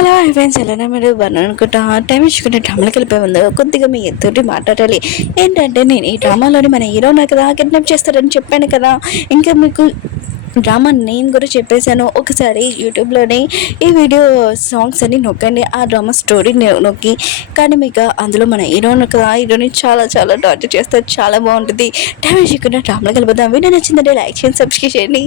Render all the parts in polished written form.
Hello friends, ఎలా మీరు అనుకుంటా టైం ఇచ్చుకుంటే డ్రామాలకు వెళ్ళిపోయే ముందు కొద్దిగా మీ ఇద్దరిని మాట్లాడాలి. ఏంటంటే నేను ఈ డ్రామాలోని మన హీరో నాకు కదా కిడ్నాప్ చేస్తారని చెప్పాను కదా. ఇంకా మీకు డ్రామా నేను కూడా చెప్పేశాను. ఒకసారి యూట్యూబ్లోని ఈ వీడియో సాంగ్స్ అని నొక్కండి, ఆ డ్రామా స్టోరీ నొక్కి. కానీ మీకు అందులో మన హీరోని కదా హీరోని చాలా చాలా టార్చర్ చేస్తారు, చాలా బాగుంటుంది. టైం ఇచ్చుకుంటే డ్రామాలకు వెళ్ళిపోతాం. వీడియో నచ్చిందంటే లైక్ చేయండి, సబ్స్క్రైబ్ చేయండి.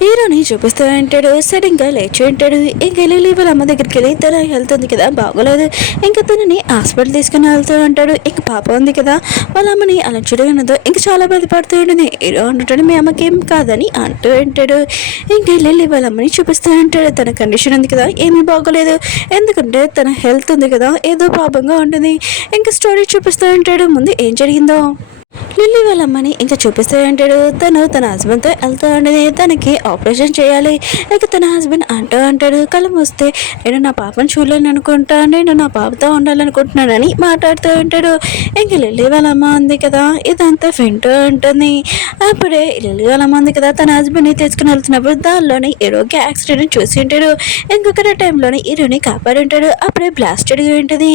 హీరోని చూపిస్తూ ఉంటాడు, సడన్గా లేచి ఉంటాడు. ఇంక వెళ్ళి వాళ్ళ అమ్మ దగ్గరికి వెళ్ళి తన హెల్త్ ఉంది కదా బాగోలేదు, ఇంకా తనని హాస్పిటల్ తీసుకుని వెళ్తూ ఉంటాడు. ఇంక పాప ఉంది కదా వాళ్ళ అమ్మని అలా చూడగలదు. ఇంక చాలా బాధపడుతూ ఉంటుంది. హీరో అంటాడు మీ అమ్మకి ఏం కాదని అంటూ ఉంటాడు. ఇంక వెళ్ళి వాళ్ళ అమ్మని చూపిస్తూ ఉంటాడు. తన కండిషన్ ఉంది కదా ఏమీ బాగోలేదు, ఎందుకంటే తన హెల్త్ ఉంది కదా ఏదో పాపంగా ఉంటుంది. ఇంకా స్టోరీ చూపిస్తూ ఉంటాడు. ముందు ఏం జరిగిందో లిల్లీ వాళ్ళ అమ్మని ఇంకా చూపిస్తూ ఉంటాడు. తను తన హస్బెండ్తో వెళ్తూ ఉండేది, తనకి ఆపరేషన్ చేయాలి. ఇక తన హస్బెండ్ అంటూ అంటాడు కళ్ళు మూస్తే నేను నా పాపను చూడలేను అనుకుంటా, నేను నా పాపతో ఉండాలనుకుంటున్నానని మాట్లాడుతూ ఉంటాడు. ఇంక లిల్లీ వాళ్ళ అమ్మ ఉంది కదా ఇదంతా వింటూ ఉంటుంది. అప్పుడే లిల్లీ వాళ్ళ అమ్మ ఉంది కదా తన హస్బెండ్ని తెచ్చుకుని వెళ్తున్నప్పుడు దానిలోని హీరోకి యాక్సిడెంట్ చూసి ఉంటాడు. ఇంకొక టైంలోని హీరోని కాపాడి ఉంటాడు. అప్పుడే బ్లాస్ట్ జరిగి ఉంటుంది.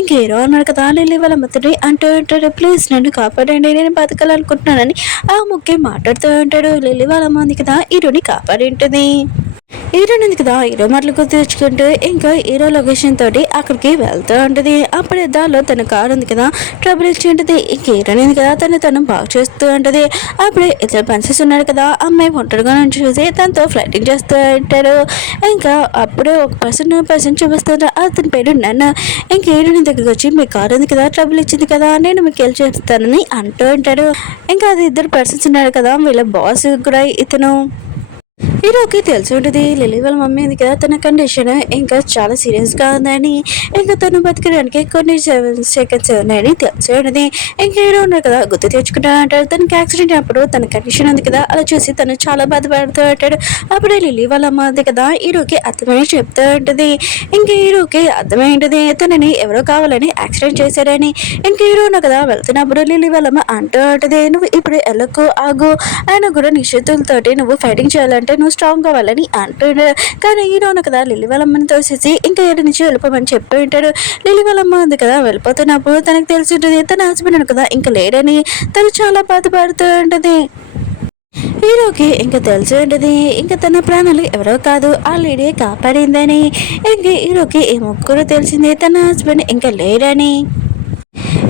ఇంక హీరో అన్నాడు కదా లిల్లీ వాళ్ళ అమ్మతోని అంటూ ఉంటాడు ప్లీజ్ నన్ను కాపాడండి, నేను బతకాలనుకుంటున్నానని ఆ ముఖ్యం మాట్లాడుతూ ఉంటాడు. లిల్లీ వాళ్ళ అమ్మ ఉంది కదా హీరోని కాపాడి ఉంటుంది. హీరో ఉంది కదా హీరో మాటలు గుర్తు తెచ్చుకుంటూ ఇంకా హీరో లొకేషన్ తోటి అక్కడికి వెళ్తూ ఉంటుంది. అప్పుడే దానిలో తన కారు ఉంది కదా ట్రబుల్ ఇచ్చి ఉంటుంది. ఇంక హీరో ఉంది కదా తను బాగు చేస్తూ ఉంటుంది. అప్పుడే ఇద్దరు పనిచేసి ఉన్నాడు కదా అమ్మాయి ఒంటరిగా నుంచి చూసి తనతో ఫ్లైటింగ్ చేస్తూ ఉంటాడు. ఇంకా అప్పుడే ఒక పర్సన్ చూపిస్తారు, అతని పేరు నన్ను. ఇంక హీరోని దగ్గరికి వచ్చి మీ కారు ఉంది కదా ట్రబుల్ ఇచ్చింది కదా నేను మీకు హెల్ప్ చేస్తానని అంటూ ఉంటాడు. ఇంకా అది ఇద్దరు పర్సన్స్ ఉన్నారు కదా వీళ్ళ బాస్ కూడా ఇతను. హీరోకి తెలిసి ఉంటుంది లిల్లీ వాళ్ళ మమ్మీ ఉంది కదా తన కండిషన్ ఇంకా చాలా సీరియస్గా ఉందని, ఇంకా తను బతకడానికి కొన్ని సెకండ్స్ ఉన్నాయని తెలిసి ఉంటుంది. ఇంకా హీరో ఉన్నారు కదా గుర్తు తెచ్చుకుంటా అంటాడు. తనకి యాక్సిడెంట్ అప్పుడు తన కండిషన్ ఉంది కదా అలా చూసి తను చాలా బాధపడుతూ ఉంటాడు. అప్పుడే లిల్లీ వాళ్ళ అమ్మ ఉంది కదా హీరోకి అర్థమై చెప్తూ ఉంటుంది. ఇంకా హీరోకి అర్థమై ఉంటుంది తనని ఎవరో కావాలని యాక్సిడెంట్ చేశారని. ఇంకా హీరో ఉన్నా కదా వెళ్తున్నప్పుడు లిల్లీ వాళ్ళ అమ్మ అంటూ ఉంటుంది నువ్వు ఇప్పుడు ఎల్లకు ఆగు, ఆయన కూడా నిశ్చితులతోటి నువ్వు ఫైటింగ్ చేయాలంటే నువ్వు స్ట్రాంగ్ కావాలని అంటాడు. కానీ హీరోను కదా లిల్లీ వాళ్ళ అమ్మని తోసేసి ఇంకా ఏడు నుంచి వెళ్ళిపోమని చెప్పి ఉంటాడు. లిల్లీ వాళ్ళ అమ్మ ఉంది కదా వెళ్ళిపోతున్నప్పుడు తనకు తెలిసి ఉంటుంది తన హస్బెండ్ కదా ఇంకా లేడని. తను చాలా బాధపడుతూ ఉంటుంది. హీరోకి ఇంకా తెలిసి ఉంటుంది ఇంకా తన ప్రాణాలు ఎవరో కాదు ఆ లేడీ కాపాడిందని. ఇంకా హీరోకి ఈ ముగ్గురు తెలిసింది తన హస్బెండ్ ఇంకా లేడని.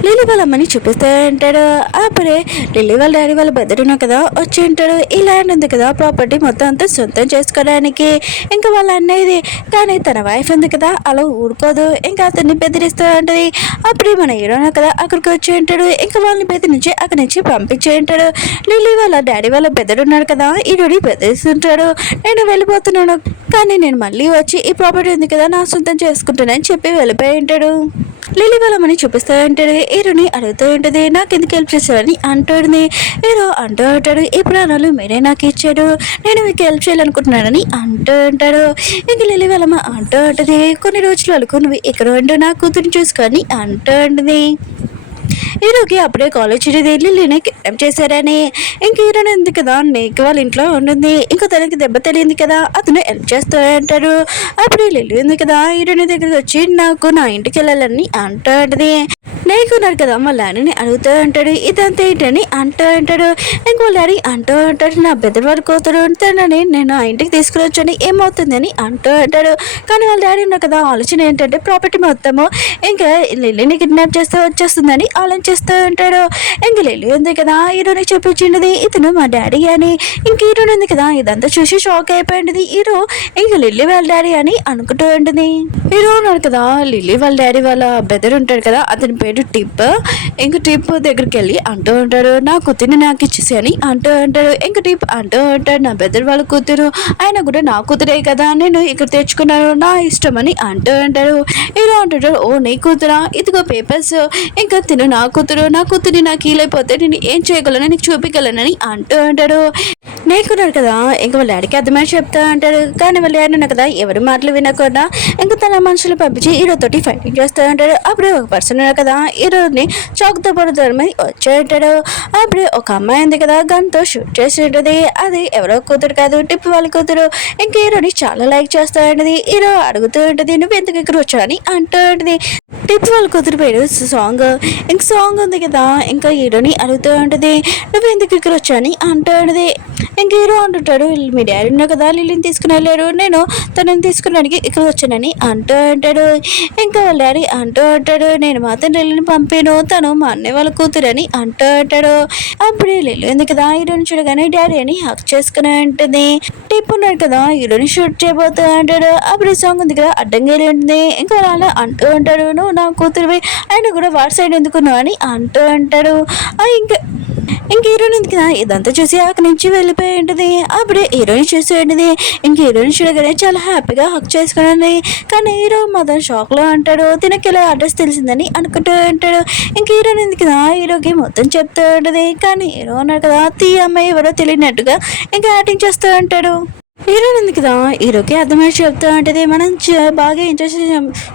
లిల్లీ వాళ్ళ అమ్మని చూపిస్తూ ఉంటాడు. అప్పుడే లిల్లీ వాళ్ళ డాడీ వాళ్ళ బెదరున్నా కదా వచ్చి ఉంటాడు. ఈ ల్యాండ్ ఉంది కదా ప్రాపర్టీ మొత్తం అంతా సొంతం చేసుకోవడానికి ఇంకా వాళ్ళ అన్నయ్యది. కానీ తన వైఫ్ ఉంది కదా అలా ఊరుకోదు, ఇంకా అతన్ని బెదిరిస్తూ ఉంటుంది. అప్పుడే మన హీరోనా కదా అక్కడికి వచ్చి ఉంటాడు. ఇంకా వాళ్ళని బెదిరించి అక్కడి నుంచి పంపించి ఉంటాడు. లిల్లీ వాళ్ళ డాడీ వాళ్ళ బెదరున్నాడు కదా హీరోని బెదిరిస్తుంటాడు. నేను వెళ్ళిపోతున్నాను కానీ నేను మళ్ళీ వచ్చి ఈ ప్రాపర్టీ ఉంది కదా నా సొంతం చేసుకుంటానని చెప్పి వెళ్ళిపోయి ఉంటాడు. లిల్లీ వాళ్ళ అమ్మని చూపిస్తూ ఉంటాడు. హీరోని అడుగుతూ ఉంటుంది నాకు ఎందుకు హెల్ప్ చేస్తావని అంటుంది. హీరో అంటూ ఉంటాడు ఈ ప్రాణాలు మీరే నాకు ఇచ్చాడు, నేను మీకు హెల్ప్ చేయాలనుకుంటున్నానని అంటూ ఉంటాడు. ఇంక లిల్లీ వాళ్ళ అమ్మ అంటూ ఉంటుంది కొన్ని రోజుల వరకు నువ్వు ఇక్కడ ఉంటూ నా కూతురిని చూసుకొని అంటూ ఉంటుంది. హీరోకి అప్పుడే కాలేజ్ లిల్లీని కిడ్నాప్ చేశారని. ఇంక హీరోని ఉంది కదా నీకు వాళ్ళ ఇంట్లో ఉంటుంది, ఇంకా తనకి దెబ్బ తెలియంది కదా అతను హెల్ప్ చేస్తూ అంటాడు. అప్పుడే లిల్లీ ఉంది కదా హీరోని దగ్గరికి వచ్చి నాకు నా ఇంటికి వెళ్ళాలని అంటూ ఉంటుంది. నేకున్నాడు కదా మా డాడీని అడుగుతూ ఉంటాడు ఇదంతా ఏంటని అంటూ ఉంటాడు. ఇంకో డాడీ అంటూ ఉంటాడు నా బెదర్ కూతురు తనని నేను ఆ ఇంటికి తీసుకురొచ్చని ఏమవుతుందని అంటూ ఉంటాడు. కానీ వాళ్ళ డాడీ ఉన్నారు కదా ఆలోచన ఏంటంటే ప్రాపర్టీ మొత్తము ఇంకా లిల్లీని కిడ్నాప్ చేస్తే వచ్చేస్తుందని ఆలోచిస్తూ ఉంటాడు. ఇంక లిల్లీ ఉంది కదా హీరోని చూపించింది ఇతను మా డాడీ అని. ఇంక హీరోని ఉంది కదా ఇదంతా చూసి షాక్ అయిపోయింది హీరో. ఇంక లిల్లీ వాళ్ళ డాడీ అని అనుకుంటూ ఉంటుంది. హీరో ఉన్నాడు కదా లిల్లీ వాళ్ళ డాడీ వాళ్ళ బెదర్ ఉంటాడు కదా అతని పేరు టిప్. ఇంక టిప్ దగ్గరికి వెళ్ళి అంటూ ఉంటాడు నా కూతురిని నాకు ఇచ్చేసి అని అంటూ ఉంటాడు. ఇంక టిప్ అంటూ ఉంటాడు నా బెదర్ వాళ్ళ కూతురు ఆయన కూడా నా కూతురే కదా నేను ఇక్కడ తెచ్చుకున్నాను నా ఇష్టం అని అంటూ ఉంటాడు. హీరో అంటుంటాడు ఓ నీ కూతురా ఇదిగో పేపర్స్, ఇంకా తిను నా కూతురిని నాకు కీలైపోతే నేను ఏం చేయగలను నీకు చూపించగలనని అంటూ ఉంటాడు. నేర్చుకున్నాడు కదా, ఇంకా వాళ్ళ డాడీకి అర్థమై చెప్తా అంటాడు. కానీ వాళ్ళ డాడీ ఉన్నా కదా ఎవరి మాటలు వినకుండా ఇంకా తన మనుషులు పంపించి హీరోతోటి ఫైటింగ్ చేస్తూ ఉంటాడు. అప్పుడే ఒక పర్సన్ ఉన్నాడు కదా హీరోని చాకుతో పడుతాడు వచ్చేటాడు. అప్పుడే ఒక అమ్మాయి ఉంది కదా గన్తో షూట్ చేసి ఉంటుంది. అది ఎవరో కూతురు కాదు, టిప్ వాళ్ళ కూతురు. ఇంకా హీరోని చాలా లైక్ చేస్తూ ఉంటుంది. హీరో అడుగుతూ ఉంటుంది నువ్వు ఎందుకు ఇక్కడ వచ్చాడని అంటూ ఉంటుంది. టిప్ వాళ్ళ కూతురు పేరు సాంగ్. ఇంకా సాంగ్ ఉంది కదా ఇంకా హీరోని అడుగుతూ ఉంటుంది నువ్వు ఎందుకు ఇక్కడ వచ్చాని అంటూ ఉంటుంది. ఇంక హీరో అంటుంటాడు మీ డాడీ ఉన్నా కదా లిల్లీని తీసుకుని వెళ్ళారు, నేను తనని తీసుకున్నానికి ఇక్కడ వచ్చానని అంటూ అంటాడు. ఇంకా వాళ్ళ డాడీ అంటూ అంటాడు నేను మాత్రం లిల్లీని పంపాను, తను మా అన్నయ్య వాళ్ళ కూతురని అంటూ అంటాడు. అప్పుడే లిల్లీ ఉంది కదా హీరోని చూడగానే డాడీ అని హక్ చేసుకుని ఉంటుంది. టిప్ ఉన్నాడు కదా హీరోని షూట్ చేయబోతూ అంటాడు. అప్పుడు సాంగ్ ఉంది కదా అడ్డంగా ఉంటుంది. ఇంకా అలా అంటూ అంటాడు నువ్వు నా కూతురువి ఆయన కూడా వాట్ సైడ్ ఎందుకున్నావు అని అంటూ అంటాడు. ఇంక హీరోయిన్ ఉంది కదా ఇదంతా చూసి అక్కడి నుంచి వెళ్ళిపోయి ఉంటుంది. అప్పుడే హీరోయిన్ చూసి ఉంటుంది. ఇంక హీరోయిన్ చూడగానే చాలా హ్యాపీగా హక్ చేసుకుని, కానీ హీరో మాత్రం షాక్లో అంటాడు తినకి ఇలా అడ్రస్ తెలిసిందని అనుకుంటూ ఉంటాడు. ఇంక హీరోయిన్ ఉంది కదా హీరోకి మొత్తం చెప్తూ ఉంటుంది. కానీ హీరో ఉన్నాడు కదా అమ్మాయి ఎవరో తెలియనట్టుగా ఇంకా యాక్టింగ్ చేస్తూ ఉంటాడు. హీరోయిన్ ఉంది కదా హీరోకి అర్థమై చెప్తా ఉంటుంది మనం బాగా ఇంట్రెస్ట్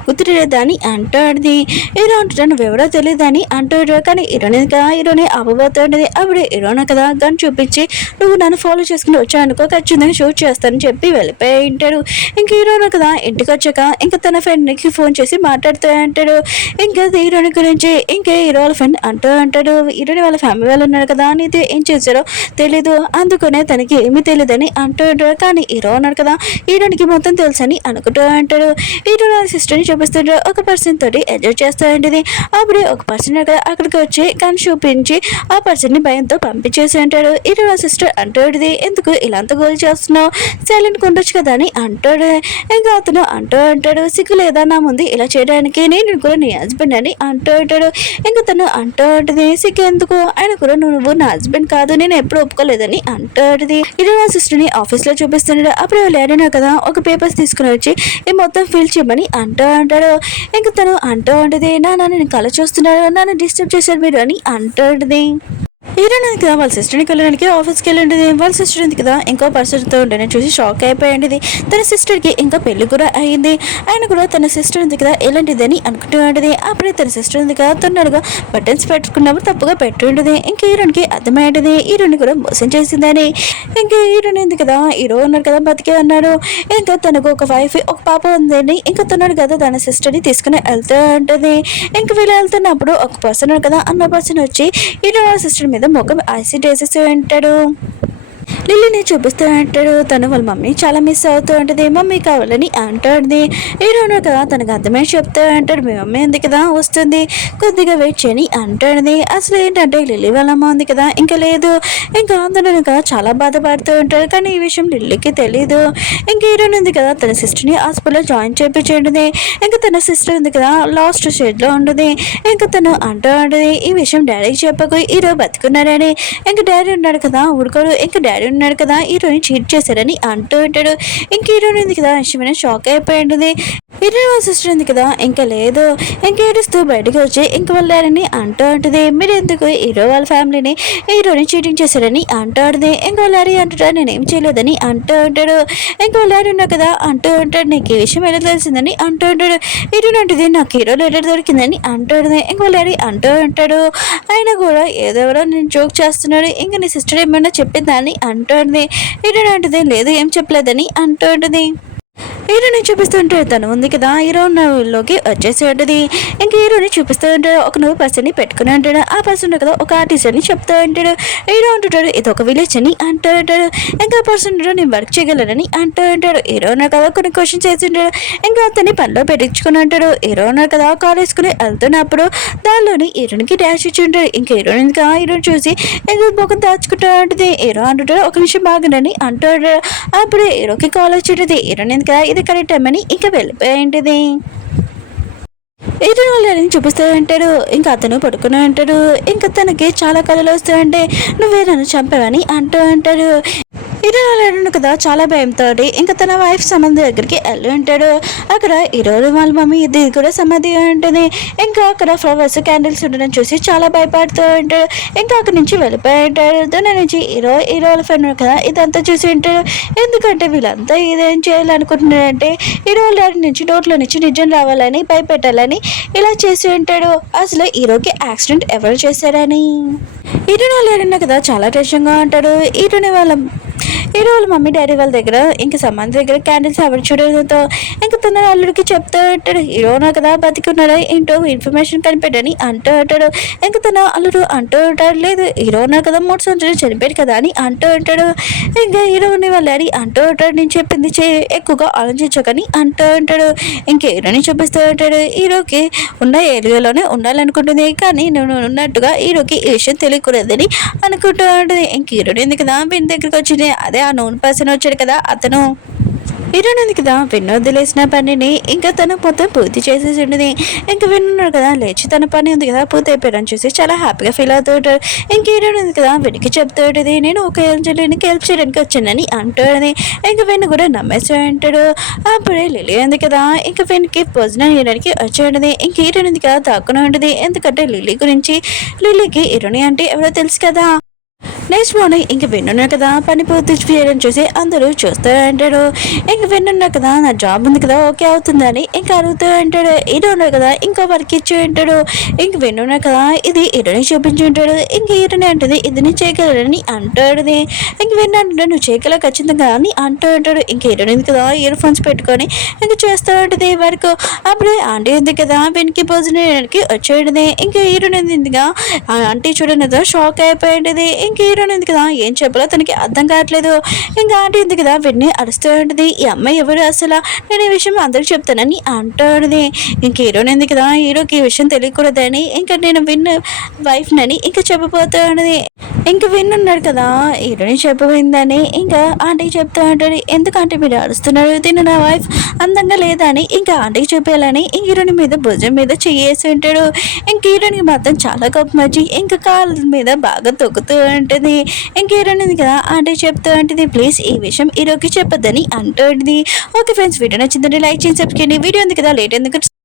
గుర్తులేదని అంటాడుది. హీరో అంటాడు నువ్వెవరో తెలియదని అంటాడు. కానీ హీరోయిన్ కదా హీరోని అవ్వబోతూ ఉంటుంది. అప్పుడు హీరోని కదా గన్ చూపించి నువ్వు నన్ను ఫాలో చేసుకుని వచ్చానుకో ఖచ్చితంగా షూట్ చేస్తానని చెప్పి వెళ్ళిపోయి ఉంటాడు. ఇంక హీరోయిన్ కదా ఇంటికి వచ్చాక ఇంకా తన ఫ్రెండ్కి ఫోన్ చేసి మాట్లాడుతూ అంటాడు. ఇంకా హీరోయిన్ గురించి ఇంకా హీరో వాళ్ళ ఫ్రెండ్ అంటూ అంటాడు హీరోని వాళ్ళ ఫ్యామిలీ వాళ్ళు ఉన్నారు కదా నీతో ఏం చేశారో తెలీదు, అందుకనే తనకి ఏమీ తెలియదని అంటూ ఉంటాడు. కానీ హీరో ఉన్నాడు కదా హీరోనికి మొత్తం తెలుసని అనుకుంటూ అంటాడు. హీరో సిస్టర్ని చూపిస్తుంటే ఒక పర్సన్ తోటి ఎంజాయ్ చేస్తూ ఉంటుంది. అప్పుడు ఒక పర్సన్ కదా అక్కడికి వచ్చి కన్ను చూపించి ఆ పర్సన్ ని భయంతో పంపించేసి అంటాడు. హీరో సిస్టర్ అంటాడుది ఎందుకు ఇలాంత గోల్ చేస్తున్నావు సైలెంట్ ఉండొచ్చు కదా అని అంటాడు. ఇంకా అతను అంటూ అంటాడు సిగ్గు లేదా నా ముందు ఇలా చేయడానికి, నేను కూడా నీ హస్బెండ్ అని అంటూ ఉంటాడు. ఇంకా తను అంటూ ఉంటుంది సిగ్గు ఎందుకు ఆయన కూడా నువ్వు నా హస్బెండ్ కాదు నేను ఎప్పుడు ఒప్పుకోలేదని అంటాడుది. హీరో సిస్టర్ ని ఆఫీస్ లో చూపిస్తున్నాడు. అప్పుడు లేడీనా కదా ఒక పేపర్స్ తీసుకుని వచ్చి ఈ మొత్తం ఫిల్ చేయమని అంటూ అంటాడు. ఇంకా తను అంటూ ఉంటుంది నేను కళ చూస్తున్నాడు నన్ను డిస్టర్బ్ చేశారు మీరు అని అంటుంది. హీరోయిన్ కదా వాళ్ళ సిస్టర్ని వెళ్ళడానికి ఆఫీస్కి వెళ్ళి ఉంటుంది. వాళ్ళ సిస్టర్ ఉంది కదా ఇంకో పర్సన్తో ఉండని చూసి షాక్ అయిపోయింది. తన సిస్టర్కి ఇంకా పెళ్లి కూడా అయింది. ఆయన కూడా తన సిస్టర్ ఉంది కదా ఎలాంటిదని అనుకుంటూ ఉంటుంది. అప్పుడే తన సిస్టర్ ఉంది కదా తొందరగా బటన్స్ పెట్టుకున్నప్పుడు తప్పుగా పెట్టి ఉంటుంది. ఇంకా హీరోయిన్కి అర్థమైంటుంది హీరోయిన్ కూడా మోసం చేసిందని. ఇంకా హీరోయిన్ ఉంది కదా హీరో ఉన్నారు కదా బతికే అన్నాడు. ఇంకా తనకు ఒక వైఫ్ ఒక పాప ఉందండి. ఇంకా తన్నాడు కదా తన సిస్టర్ని తీసుకుని వెళ్తూ ఉంటుంది. ఇంకా వీళ్ళు వెళ్తున్నప్పుడు ఒక పర్సన్ కదా అన్న పర్సన్ వచ్చి హీరో సిస్టర్ మీద ముఖం యాసిడ్ వేసేస్తూ ఉంటాడు. లిల్లీని చూపిస్తూ అంటాడు తను వాళ్ళ మమ్మీ చాలా మిస్ అవుతూ ఉంటుంది. మమ్మీ కావాలని అంటాడుది. హీరోను కదా తనకు అర్థమై చెప్తూ అంటాడు మీ మమ్మీ ఉంది కదా వస్తుంది కొద్దిగా వెయిట్ చేయని అంటాడుది. అసలు ఏంటంటే లిల్లీ వాళ్ళ అమ్మ ఉంది కదా ఇంకా లేదు. ఇంకా తను కదా చాలా బాధపడుతూ ఉంటాడు. కానీ ఈ విషయం లిల్లీకి తెలీదు. ఇంకా హీరోయిన్ ఉంది కదా తన సిస్టర్ని హాస్పిటల్లో జాయిన్ చేయించేది. ఇంకా తన సిస్టర్ ఉంది కదా లాస్ట్ స్టేజ్లో ఉండదు. ఇంకా తను అంటూ ఉంటుంది ఈ విషయం డాడీకి చెప్పకు హీరో బతుకున్నాడని. ఇంకా డాడీ ఉన్నాడు కదా ఊరుకోడు. ఇంకా డాడీ ఉన్నాడు కదా హీరోని చీట్ చేశారని అంటూ ఉంటాడు. ఇంక హీరోయిన్ ఉంది కదా విషయమైన షాక్ అయిపోయి ఉంటుంది. హీరోయిన్ వాళ్ళ సిస్టర్ ఉంది కదా ఇంకా లేదు. ఇంకా ఏడుస్తూ బయటకు వచ్చి ఇంక వాళ్ళ డాడీని అంటూ ఉంటుంది మీరు ఎందుకు హీరో వాళ్ళ ఫ్యామిలీని హీరోని చీటింగ్ చేశారని అంటూ ఉంటుంది. ఇంకా వాళ్ళ డాడీ అంటాడు నేనేం చేయలేదని అంటూ ఉంటాడు. ఇంకా వాళ్ళ డాడీ ఉన్నా కదా అంటూ ఉంటాడు నీకు ఈ విషయం ఎలా తెలిసిందని అంటూ ఉంటాడు. హీరోయిన్ అంటుంది నాకు హీరో లెటర్ దొరికిందని అంటూ ఉంటుంది. ఇంకా వాళ్ళ డాడీ అంటూ ఉంటాడు ఆయన కూడా ఏదెవరో నేను జోక్ చేస్తున్నాడు ఇంకా నీ సిస్టర్ ఏమైనా చెప్పిందని అంటుంది. హీరోయిన్ అంటుంది లేదు ఏం చెప్పలేదని అంటుంది. హీరోని చూపిస్తుంటే తను ఉంది కదా హీరోలోకి వచ్చేసి ఉంటుంది. ఇంకా హీరోని చూపిస్తూ ఉంటాడు ఒక నువ్వు పర్సన్ని పెట్టుకుని ఉంటాడు. ఆ పర్సన్ కదా ఒక ఆర్టిస్ట్ అని చెప్తూ ఉంటాడు. హీరో అంటుంటాడు ఇది ఒక విలేజ్ అని అంటూ ఉంటాడు. ఇంకా పర్సన్ నేను వర్క్ చేయగలనని అంటూ ఉంటాడు. హీరోనా కదా కొన్ని క్వశ్చన్స్ చేసి ఉంటాడు. ఇంకా అతన్ని పనిలో పెట్టించుకుని ఉంటాడు. హీరోనా కదా కాల్ వేసుకుని వెళ్తున్నప్పుడు దానిలోని హీరోనికి డాష్ ఇచ్చి ఉంటాడు. ఇంకా హీరోయిన్ కదా హీరోని చూసి ఇంకా ముఖం దాచుకుంటూ ఉంటుంది. హీరో అంటుంటాడు ఒక నిమిషం బాగుండని అంటూ ఉంటాడు. అప్పుడు హీరోకి కాల్ వచ్చి ఉంటుంది. హీరోయిన్ కదా ఇది కరెక్ట్ టైమని ఇంకా వెళ్ళిపోయింటుంది. హీరోయిన్ వాళ్ళని చూపిస్తూ ఉంటాడు. ఇంకా అతను పడుకుని ఉంటాడు. ఇంకా తనకి చాలా కళలు వస్తాయంటే నువ్వే నన్ను చంపావని అంటూ ఉంటాడు. హీరో లేడు కదా చాలా భయంతో ఇంకా తన వైఫ్ సమాధి దగ్గరికి వెళ్ళి ఉంటాడు. అక్కడ ఈరోజు వాళ్ళ మమ్మీ ఇది కూడా సమాధి ఉంటుంది. ఇంకా అక్కడ ఫ్లవర్స్ క్యాండిల్స్ ఉండడం చూసి చాలా భయపడుతూ ఉంటాడు. ఇంకా అక్కడి నుంచి వెళ్ళిపోయి ఉంటాడు. దాని నుంచి హీరో ఫ్రెండ్ కదా ఇదంతా చూసి ఉంటాడు. ఎందుకంటే వీళ్ళంతా ఇదేం చేయాలనుకుంటున్నారంటే హీరో డాడీ నుంచి నోట్లో నుంచి నిజం రావాలని భయపెట్టాలని ఇలా చేసి ఉంటాడు. అసలు హీరోకి యాక్సిడెంట్ ఎవరు చేశారని హీరోని లేడన్నా కదా చాలా టెన్షన్గా ఉంటాడు. హీరో వాళ్ళ మమ్మీ డాడీ వాళ్ళ దగ్గర ఇంకా సంబంధం దగ్గర క్యాండిల్స్ ఎవరు చూడడంతో ఇంకా తన అల్లుడికి చెప్తూ ఉంటాడు. హీరోనా కదా బతికున్నాడా ఏంటో ఇన్ఫర్మేషన్ కనిపెట్టని అంటూ ఉంటాడు. ఇంకా తన అల్లుడు అంటూ ఉంటాడు లేదు హీరోనా కదా 3 సంవత్సరాలు చనిపోయాడు కదా అని అంటూ ఉంటాడు. ఇంకా హీరోని వాళ్ళ డాడీ అంటూ ఉంటాడు నేను చెప్పింది ఎక్కువగా ఆలోచించకని అంటూ ఉంటాడు. ఇంకా హీరోని చూపిస్తూ ఉంటాడు. హీరోకి ఉన్న ఏరియాలోనే ఉండాలనుకుంటుంది కానీ నువ్వు ఉన్నట్టుగా హీరోకి ఈ విషయం తెలియకూడదని అనుకుంటూ ఉంటుంది. ఇంక హీరోని ఎందుకు కదా వీని దగ్గరికి వచ్చింది అదే ఆ నోన్ పర్సన్ వచ్చాడు కదా అతను హీరోని కదా వెన్ను వదిలేసిన పనిని ఇంకా తను మొత్తం పూర్తి చేసేసి ఉండేది. ఇంకా విన్నాడు కదా లేచి తన పని ఉంది కదా పూర్తి అయిపోయాడని చూసి చాలా హ్యాపీగా ఫీల్ అవుతూ ఉంటాడు. ఇంక హీరోని ఉంది కదా వెనక్కి చెప్తూ ఉంటుంది నేను ఒక అంజలికి హెల్ప్ చేయడానికి వచ్చానని అంటాడని. ఇంకా వెన్ను కూడా నమ్మేసి ఉంటాడు. అప్పుడే లిలీ ఉంది కదా ఇంకా వెనక్కి భోజనం చేయడానికి వచ్చేది. ఇంక హీరోని ఉంది కదా దాక్కుని ఉంటుంది. ఎందుకంటే లిలీకి హీరోని అంటే ఎవరో తెలుసు కదా. నెక్స్ట్ మార్నింగ్ ఇంక విన్నున్నా కదా పని పూర్తి చేయడం చూసి అందరూ చూస్తూ అంటాడు. ఇంక విన్నున్నా కదా నా జాబ్ ఉంది కదా ఓకే అవుతుందని ఇంకా అడుగుతూ అంటాడు. హీరోనే కదా ఇంకో వర్క్ ఇచ్చి ఉంటాడు. ఇంక విన్నున్నా కదా ఇది హీరోని చూపించి ఉంటాడు. ఇంక హీరోని అంటుంది ఇది నేను చేయగలరని అంటాడు. ఇంక విన్నంటే నువ్వు చేయగల ఖచ్చితంగా అని అంటూ ఉంటాడు. ఇంక హీరోని కదా ఇయర్ ఫోన్స్ పెట్టుకొని ఇంక చేస్తూ ఉంటుంది వర్క్. అప్పుడే ఆంటీ ఉంది కదా వెనక్కి భోజనానికి వచ్చేది. ఇంకా హీరోని ఉందిగా ఆంటీ చూడని షాక్ అయిపోయింది. ఇంక హీరోని ఉంది కదా ఏం చెప్పాలో తనకి అర్థం కావట్లేదు. ఇంకా ఆంటీ ఉంది కదా వెంటనే అరుస్తూ ఉంటుంది ఈ అమ్మాయి ఎవరు అసలు నేను ఈ విషయం అందరికి చెప్తానని అంటాడుది. ఇంక హీరోని ఉంది కదా హీరోకి ఈ విషయం తెలియకూడదని ఇంకా నేను వైఫ్ నని ఇంకా చెప్పబోతూ ఉన్నది. ఇంక విన్నున్నాడు కదా హీరోని చెప్పబోయిందని ఇంకా ఆంటీకి చెప్తూ ఉంటాడు. ఎందుకంటే మీరు అరుస్తున్నారు తిను నా వైఫ్ అందంగా లేదని ఇంకా ఆంటీకి చెప్పాలని హీరోని మీద భుజం మీద చెయ్యేసి ఉంటాడు. ఇంక హీరోనికి మాత్రం చాలా కోపం వచ్చి ఇంకా కాళ్ళ మీద బాగా తొక్కుతూ ఉంటుంది. ఇంక హీరోని కదా ఆంటీ చెప్తూ ఉంటుంది ప్లీజ్ ఈ విషయం హీరోకి చెప్పొద్దని అంటుంది. ఓకే ఫ్రెండ్స్ వీడియో నచ్చిందంటే లైక్ చేసి సబ్స్క్రైబ్ చేయండి. వీడియో ఉంది కదా లేట్ ఎందుకు